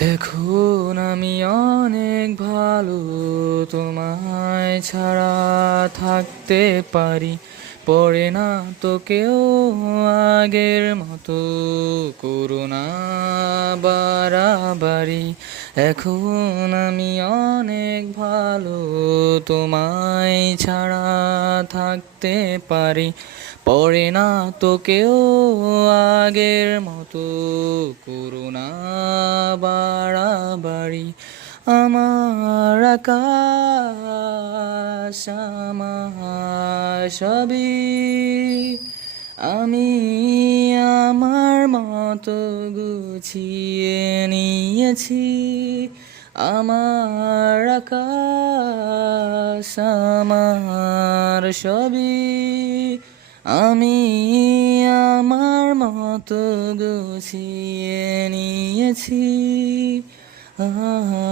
এখন আমি অনেক ভালো, তোমায় ছাড়া থাকতে পারি। পড়ে না তো কেউ আগের মতো, করুণা বাড়াবাড়ি। এখন আমি অনেক ভালো, তোমায় ছাড়া থাকতে পারি। পড়ে না তো কেউ আগের মতো, করুণা বাড়াবাড়ি। আমার আকাশ আমার সবই, আমি আমার মতো গুছিয়ে নিয়েছি। আমার আকাশ আমার সবই, আমি আমার মতো গুছিয়ে নিয়েছি। আহা,